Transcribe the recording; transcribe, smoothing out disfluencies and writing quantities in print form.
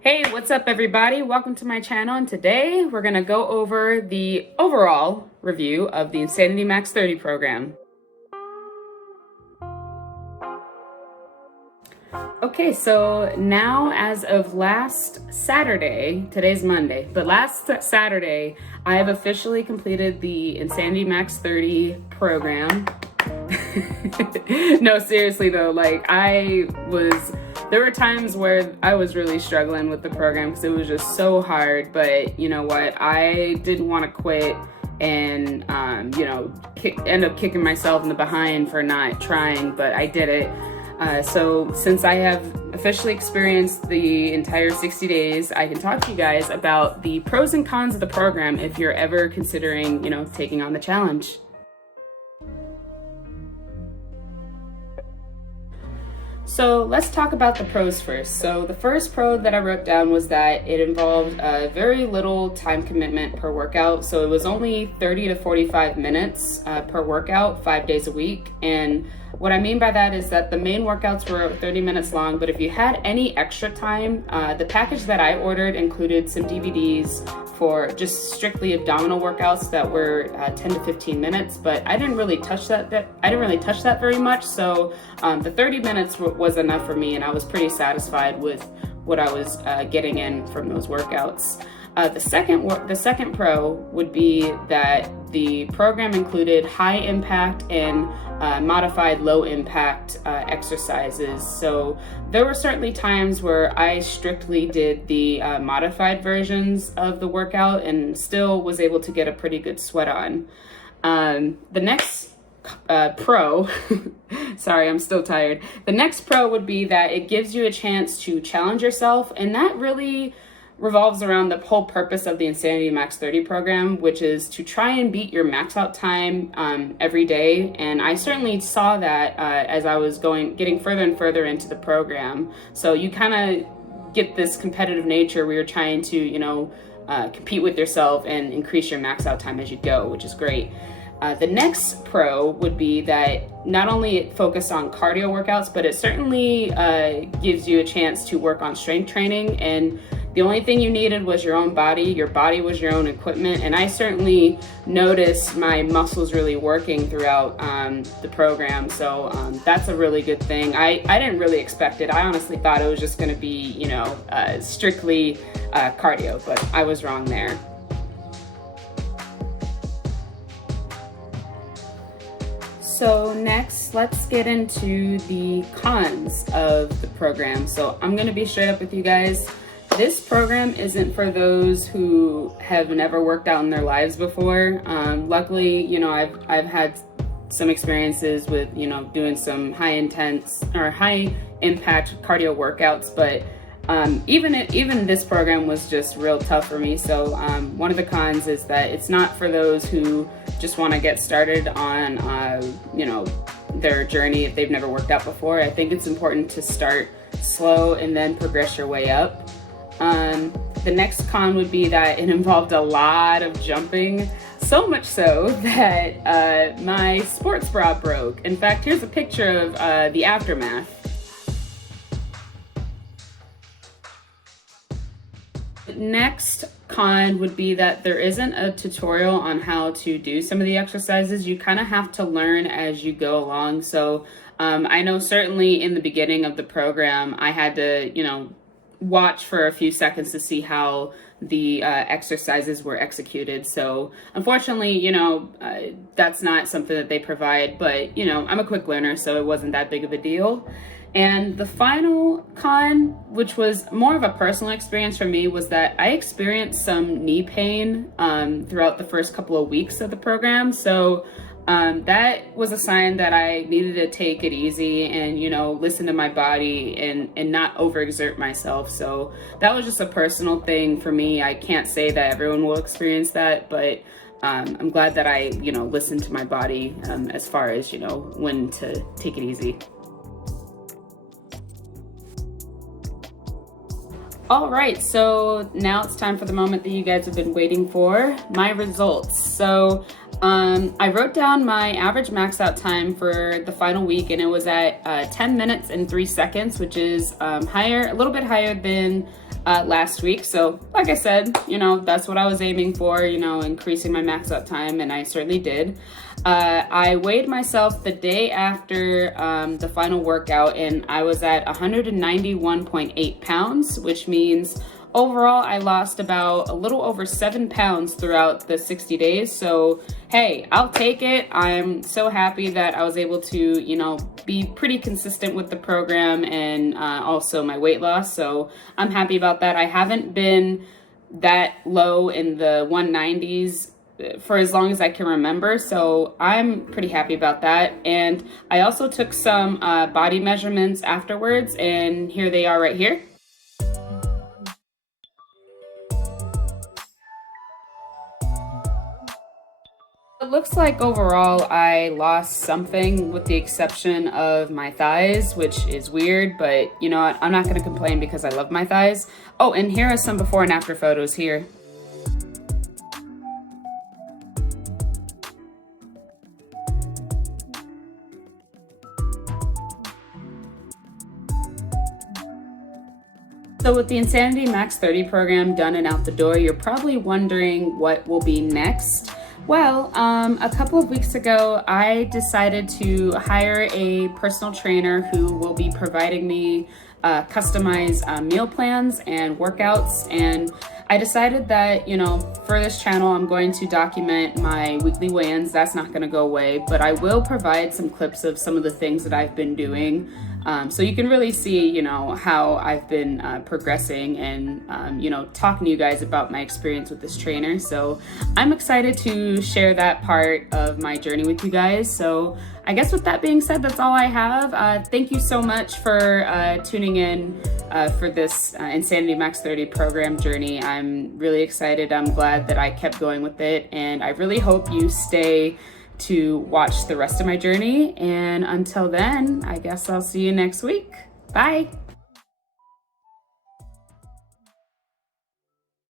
Hey, what's up everybody? Welcome to my channel, and today we're gonna go over the overall review of the Insanity Max 30 program. Okay, so now as of last Saturday, today's Monday, but last Saturday, I have officially completed the Insanity Max 30 program. No, seriously though, there were times where I was really struggling with the program because it was just so hard, but you know what, I didn't want to quit and end up kicking myself in the behind for not trying, but I did it. So since I have officially experienced the entire 60 days, I can talk to you guys about the pros and cons of the program if you're ever considering, taking on the challenge. So let's talk about the pros first. So the first pro that I wrote down was that it involved very little time commitment per workout. So it was only 30 to 45 minutes per workout, 5 days a week. And what I mean by that is that the main workouts were 30 minutes long, but if you had any extra time, the package that I ordered included some DVDs for just strictly abdominal workouts that were 10 to 15 minutes, but I didn't really touch that very much. So the 30 minutes was enough for me, and I was pretty satisfied with what I was getting in from those workouts. The second pro would be that the program included high impact and modified low impact exercises. So there were certainly times where I strictly did the modified versions of the workout and still was able to get a pretty good sweat on. The next pro, sorry, I'm still tired. The next pro would be that it gives you a chance to challenge yourself, and that really revolves around the whole purpose of the Insanity Max 30 program, which is to try and beat your max out time every day. And I certainly saw that as I was getting further and further into the program. So you kind of get this competitive nature where you're trying to, compete with yourself and increase your max out time as you go, which is great. The next pro would be that not only it focused on cardio workouts, but it certainly gives you a chance to work on strength training. And the only thing you needed was your own body. Your body was your own equipment. And I certainly noticed my muscles really working throughout the program. So that's a really good thing. I didn't really expect it. I honestly thought it was just going to be, strictly cardio, but I was wrong there. So next, let's get into the cons of the program. So I'm going to be straight up with you guys. This program isn't for those who have never worked out in their lives before. Luckily, I've had some experiences with, doing some high impact cardio workouts, but even this program was just real tough for me. So one of the cons is that it's not for those who just want to get started on their journey if they've never worked out before. I think it's important to start slow and then progress your way up. The next con would be that it involved a lot of jumping, so much so that my sports bra broke. In fact, here's a picture of the aftermath. Next con would be that there isn't a tutorial on how to do some of the exercises. You kind of have to learn as you go along. So I know certainly in the beginning of the program, I had to, watch for a few seconds to see how the exercises were executed. So unfortunately, that's not something that they provide, but I'm a quick learner, so it wasn't that big of a deal. And the final con, which was more of a personal experience for me, was that I experienced some knee pain throughout the first couple of weeks of the program. So that was a sign that I needed to take it easy and, listen to my body and not overexert myself. So that was just a personal thing for me. I can't say that everyone will experience that, but I'm glad that I, listened to my body as far as, when to take it easy. All right, so now it's time for the moment that you guys have been waiting for, my results. So I wrote down my average max out time for the final week, and it was at 10 minutes and 3 seconds, which is higher, a little bit higher than last week. So like I said, you know, that's what I was aiming for, you know, increasing my max out time, and I certainly did. I weighed myself the day after the final workout, and I was at 191.8 pounds, which means overall I lost about a little over 7 pounds throughout the 60 days. So hey, I'll take it. I'm so happy that I was able to, you know, be pretty consistent with the program and also my weight loss. So I'm happy about that. I haven't been that low in the 190s for as long as I can remember, so I'm pretty happy about that. And I also took some body measurements afterwards, and here they are right here. It looks like overall I lost something with the exception of my thighs, which is weird, but you know what? I'm not going to complain because I love my thighs. Oh, and here are some before and after photos here. So with the Insanity Max 30 program done and out the door, you're probably wondering what will be next. Well, a couple of weeks ago, I decided to hire a personal trainer who will be providing me customized meal plans and workouts. And I decided that, you know, for this channel, I'm going to document my weekly weigh-ins. That's not going to go away, but I will provide some clips of some of the things that I've been doing. So you can really see, you know, how I've been progressing and, you know, talking to you guys about my experience with this trainer. So I'm excited to share that part of my journey with you guys. So I guess with that being said, that's all I have. Thank you so much for tuning in for this Insanity Max 30 program journey. I'm really excited. I'm glad that I kept going with it, and I really hope you stay to watch the rest of my journey. And until then, I guess I'll see you next week. Bye.